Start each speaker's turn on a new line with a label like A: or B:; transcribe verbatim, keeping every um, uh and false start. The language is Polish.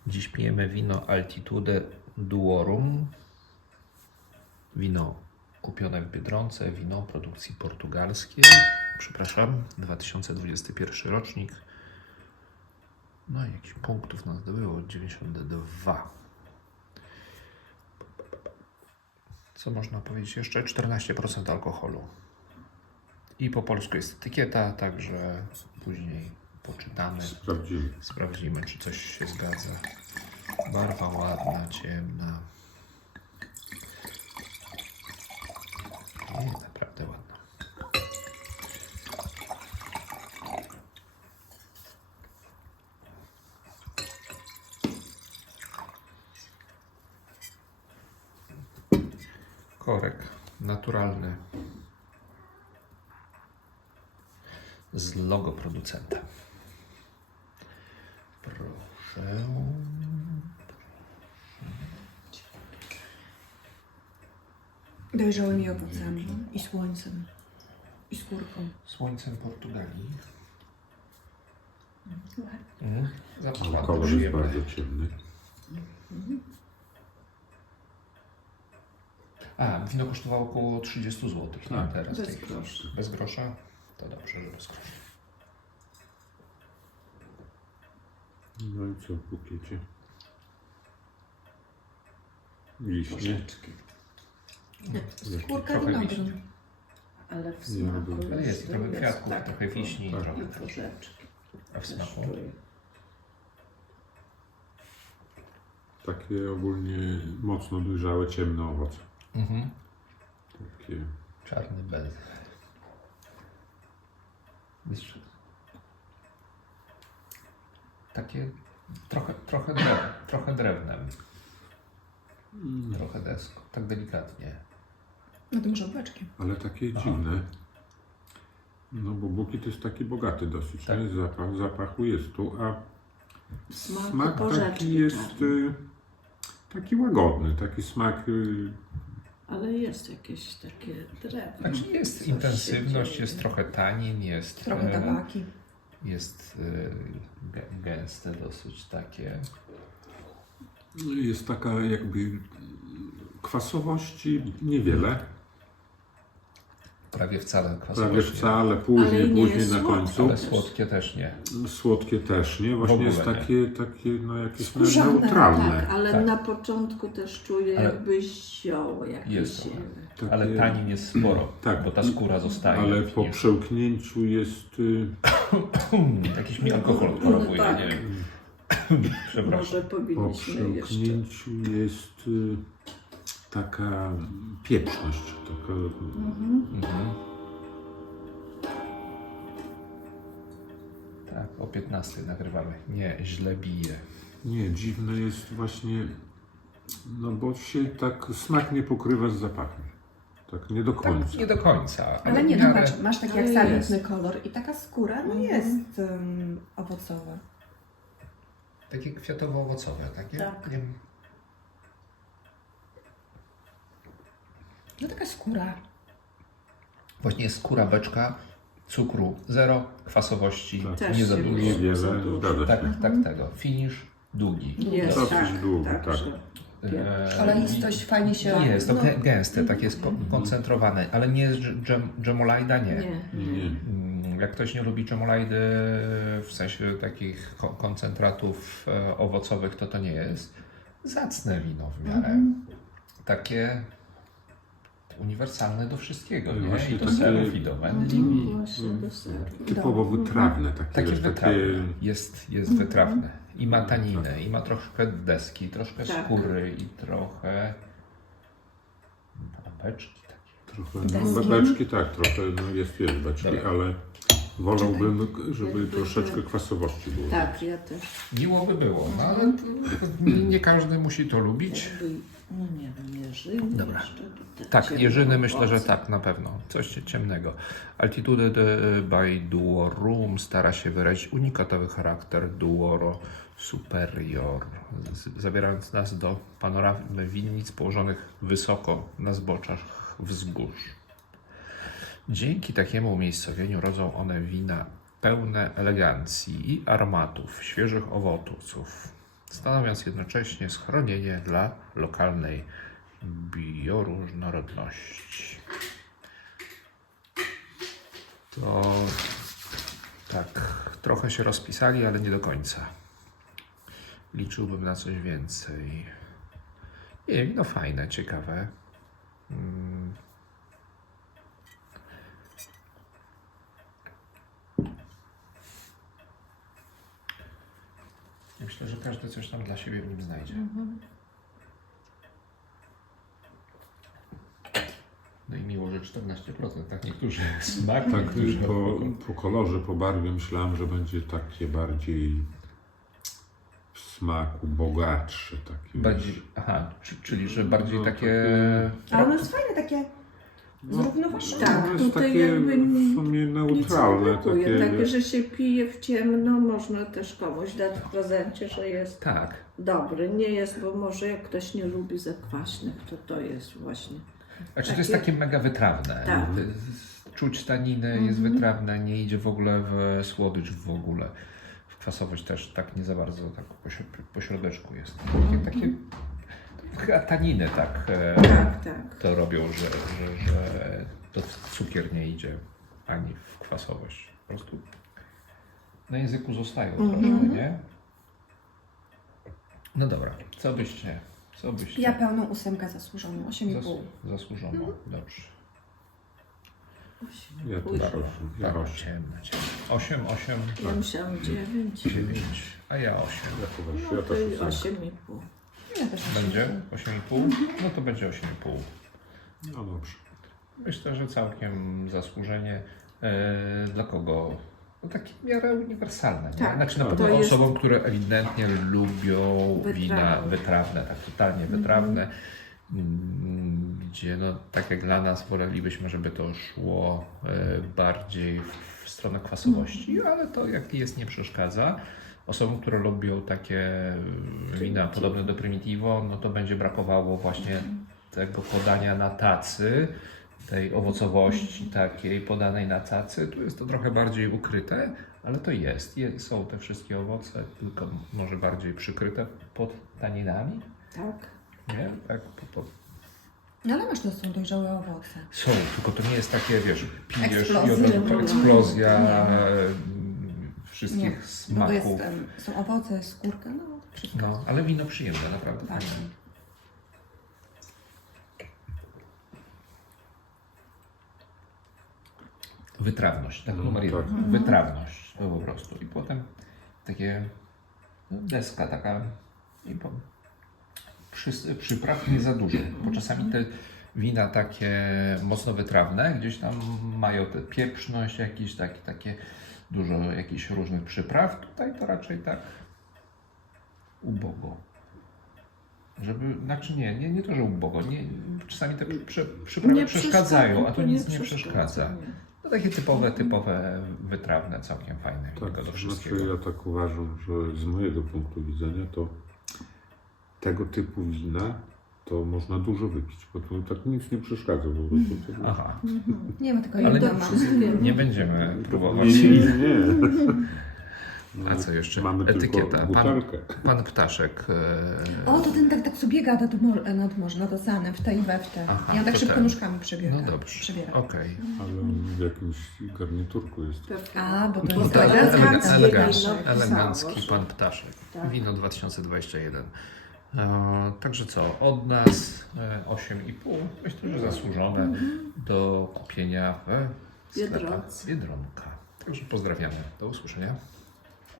A: Dziś pijemy wino Altitude Duorum. Wino kupione w Biedronce, wino produkcji portugalskiej. Przepraszam, dwa tysiące dwudziesty pierwszy rocznik. No i jakichś punktów nas zdobyło, dziewięćdziesiąt dwa. Co można powiedzieć jeszcze? czternaście procent alkoholu. I po polsku jest etykieta, także później poczytamy.
B: Sprawdzimy.
A: Sprawdzimy, czy coś się zgadza. Barwa ładna, ciemna. Nie, naprawdę ładna. Korek naturalny z logo producenta. Proszę.
C: Dojrzałymi owocami i słońcem, i skórką.
A: Słońcem Portugalii. Mhm. Zapach
B: Ale
A: ładny,
B: kolor jest
A: przyjemny.
B: bardzo ciemny.
A: A, wino kosztowało około trzydzieści złotych, nie?
B: Tak.
A: Teraz.
C: Bez
A: tej chwili.
C: grosza.
A: Bez grosza? To dobrze, że bez grosza.
B: No i co w bukiecie? Wiśnie.
D: Troszeczkę.
C: Skórka
A: Trochę
C: winogron.
A: wiśni.
D: Ale w
B: Nie
D: smaku
B: lubię.
A: Ale jest
D: już
A: trochę
D: jest,
A: kwiatków,
D: tak,
A: trochę wiśni,
B: tak.
A: trochę.
D: i troszeczkę.
A: A w
D: Też
A: smaku?
D: czuję.
B: Takie ogólnie mocno dojrzałe, ciemne owoce.
A: Mhm.
B: Takie
A: Czarny bez. Jest takie trochę, trochę, drew, trochę drewnem. Trochę deską, tak delikatnie.
C: No to może beczkiem.
B: ale takie
A: Aha.
B: dziwne. No bo bukiet jest taki bogaty dosyć,
A: Tak.
B: nie? Zapach, zapachu jest tu, a
D: W smaku
B: smak taki
D: porzeczki
B: jest
D: czarne.
B: y, taki łagodny, taki smak y,
D: Ale jest jakieś takie drewno.
A: Znaczy jest
D: Coś
A: intensywność,
D: się
A: jest
D: dzieje.
A: trochę tanin, jest,
C: Trochę
A: e,
C: tabaki.
A: jest e, gę- gęste dosyć takie.
B: jest taka jakby kwasowości niewiele,
A: Prawie wcale
B: prawie
A: kwasowości.
B: wcale, później,
D: Ale nie
B: później
D: jest
B: na
D: słodka.
B: końcu.
A: Ale słodkie też nie.
B: Słodkie też nie, właśnie
A: ogóle
B: jest
A: nie.
B: takie, takie no jakieś
C: Skórzane,
B: neutralne.
D: Tak, ale
A: Tak.
D: na początku też czuję,
A: Ale
D: jakby zioło jakieś.
A: jest trochę.
B: Takie,
A: Ale tanin jest sporo,
B: Tak.
A: bo ta skóra zostaje.
B: ale
A: w
B: po
A: nim.
B: przełknięciu jest y,
A: Hmm, Jakiś mi alkohol
D: No
A: chorobuje,
D: tak.
A: nie wiem. Przepraszam.
D: Może
B: po
D: powinniśmy jeszcze.
B: przełknięciu jest y, taka pieprzność. Taka,
A: Mhm. Tak, o piętnastej nagrywamy. Nie, źle bije.
B: nie, dziwne jest właśnie, no bo się tak smak nie pokrywa z zapachem. Tak nie do końca.
A: Tak, nie do końca. Ale,
C: Ale nie,
A: w
C: no
A: miarę-
C: patrz, masz taki
D: Ale
C: jak
D: jest.
C: samiczny kolor i taka skóra, no
D: Mhm.
C: jest um, owocowa.
A: Takie kwiatowo-owocowe, takie.
D: Tak.
A: Nie wiem.
C: No taka skóra.
A: Właśnie jest skóra, beczka, cukru zero, kwasowości
B: Tak.
D: Też
A: nie
D: się
A: za dużo.
D: nie-
B: Niewiele,
D: za dużo.
B: zgadza
A: Tak,
B: się.
A: tak, tego. Finish długi.
D: Jest,
B: Dosyć
D: tak,
B: długi,
D: tak,
B: tak.
D: że-
A: Eee,
C: Oleistość fajnie się...
A: Jest, to
C: no,
A: gę- gęste, takie jest ko- koncentrowane, ale nie jest dżem, dżemolajda, nie.
D: Nie.
B: Nie.
A: Mm, Jak ktoś nie lubi dżemolajdy, w sensie takich ko- koncentratów e, owocowych, to to nie jest zacne wino w miarę.
C: Mhm.
A: Takie uniwersalne do wszystkiego,
B: No
A: nie?
B: właśnie
A: I do
B: takie-
A: serów, i do wędlin.
D: No
A: i
D: właśnie, do seru.
B: Typowo wytrawne takie,
A: Takie
B: wiesz,
A: wytrawne. Jest, jest wytrawne. I ma taniny, i ma troszkę deski, troszkę
D: Tak.
A: skóry, i trochę beczki takie.
B: trochę,
C: Deski.
B: no beczki tak, trochę no jest, jest beczki,
A: Dobra.
B: ale wolałbym, żeby
D: Jakby
B: troszeczkę
D: to-
B: kwasowości było.
D: Tak, ja też.
A: Miło by było, no ale nie, nie każdy musi to lubić.
D: Jakby, no nie wiem, jeżyny
A: Dobra.
D: jeszcze. te
A: Tak,
D: ciemne
A: jeżyny myślę, że
D: owoce.
A: tak, na pewno. Coś ciemnego. Altitude de by Duorum stara się wyrazić unikatowy charakter Duoro Superior, z- zabierając nas do panoramy winnic położonych wysoko na zboczach wzgórz. Dzięki takiemu umiejscowieniu rodzą one wina pełne elegancji i aromatów, świeżych owoców. stanowiąc jednocześnie schronienie dla lokalnej bioróżnorodności. To tak, trochę się rozpisali, ale nie do końca. Liczyłbym na coś więcej. Nie wiem, no fajne, ciekawe. Mm. Myślę, że każdy coś tam dla siebie w nim znajdzie. No i miło, że czternaście procent, tak niektórzy smak,
B: Tak,
A: niektórzy
B: po, po kolorze, po barwie myślałem, że będzie takie bardziej w smaku bogatsze. Takie
A: bardziej,
B: wiesz.
A: aha, czy, czyli że bardziej
B: No,
A: takie...
B: takie-
C: A ono jest fajne, takie
B: No,
C: zrównoważone.
D: Tak,
B: ono jest
D: tutaj
B: takie
D: jakby
B: w sumie neutralne.
D: Brakuje,
B: Takie,
D: tak,
B: wiesz,
D: że się pije w ciemno, można też komuś dać w prezencie, że jest
A: Tak,
D: dobry. Nie jest, bo może jak ktoś nie lubi zakwaśnych, to to jest właśnie.
A: znaczy to jest
D: Takie-
A: takie mega wytrawne.
D: Tak.
A: To jest- Czuć taniny, jest wytrawne, nie idzie w ogóle w słodycz w ogóle. W kwasowość też tak nie za bardzo, tak po, środ- po środeczku jest. Takie, takie chyba taniny tak, e,
D: Tak, tak.
A: to robią, że, że, że to w cukier nie idzie, ani w kwasowość. Po prostu na języku zostają troszkę, nie? No dobra, co byście, co byście
C: Ja pełną ósemkę zasłużoną, osiem i pół.
A: zas, zasłużono? Dobrze.
B: ja też
A: Bardzo,
B: osiem. Ja
A: bardzo
B: osiem.
A: ciemne, ciemne. osiem, osiem,
D: Ja myślałam dziewięć.
A: dziewięć, a ja osiem.
B: Ja też,
D: No
B: ja
D: to
B: też
D: i
B: ósemkę.
D: osiem i pół.
C: Ja też osiem i
A: Będzie
C: pół.
A: osiem i pół? No to będzie osiem i pół.
B: No dobrze.
A: Myślę, że całkiem zasłużenie. E, dla kogo? No takie w miarę uniwersalne. Nie?
D: Tak,
A: Znaczy na
B: to
A: pewno
D: jest-
A: osobom, które ewidentnie lubią wina
D: Wytrawne.
A: wytrawne, tak totalnie wytrawne. Mm, Gdzie no tak jak dla nas wolelibyśmy, żeby to szło e, bardziej w stronę kwasowości, ale to jak jest nie przeszkadza. Osobom, które lubią takie wina podobne do Primitivo, no to będzie brakowało właśnie tego podania na tacy, tej owocowości takiej podanej na tacy. Tu jest to trochę bardziej ukryte, ale to jest. Je, są te wszystkie owoce, tylko może bardziej przykryte pod taninami.
D: Tak.
A: Nie? Tak, po, po.
C: No ale masz, to są dojrzałe owoce.
A: Są, tylko to nie jest takie, wiesz, pijesz
C: Eksplozja.
A: i od razu to eksplozja
C: Nie.
A: mm, wszystkich
C: Nie, Bo to jest,
A: smaków.
C: em, są owoce, skórka, no wszystko.
A: No, ale wino przyjemne, naprawdę
C: Tak.
A: fajne. Wytrawność, tak
B: No,
A: numer jeden.
B: tak.
A: Wytrawność, to po prostu. I potem takie no, deska taka i po, przy, przypraw nie za dużo, bo czasami te wina takie mocno wytrawne gdzieś tam mają tę pieprzność, jakieś takie, takie dużo jakichś różnych przypraw. Tutaj to raczej tak ubogo. Żeby, znaczy nie, nie, nie to, że ubogo, nie, czasami te przy, przyprawy przeszkadzają, a tu
D: to
A: nic nie przeszkadza.
D: nie.
A: No takie typowe, typowe, wytrawne, całkiem fajne
B: Tak,
A: wino do
B: znaczy
A: wszystkiego.
B: ja tak uważam, że z mojego punktu widzenia to tego typu wina to można dużo wypić, bo to tak nic nie przeszkadza po prostu. To-
A: Aha,
C: Nie ma tylko
A: Ale
C: jedno
A: nie
C: mam.
D: wszystkiego.
A: nie będziemy próbować.
B: Nie, nie, nie. No,
A: A co jeszcze?
B: Mamy
A: Etykieta.
B: tylko
A: Pan,
B: butelkę.
A: pan Ptaszek. E,
C: O, to ten tak, tak sobie biega nad, mor- nad morze, nad oceanem, w te i we w te.
A: Aha,
C: I on tak
A: to
C: szybko
A: ten.
C: nóżkami przebiega.
A: no dobrze,
C: Przebiera.
A: okej.
B: Ale on w jakimś garniturku jest.
D: Pewnie.
C: A, bo to
D: Bo
C: jest
A: to
C: elegancki.
A: elegancki,
C: elegancki.
D: wino
A: elegancki
D: pisało, że-
A: pan Ptaszek.
D: Tak.
A: Wino dwa tysiące dwudziesty pierwszy. E, także co, od nas e, osiem i pół. Myślę, że zasłużone do kupienia w sklepach
D: Biedronce.
A: Biedronka. Także pozdrawiamy. Do usłyszenia.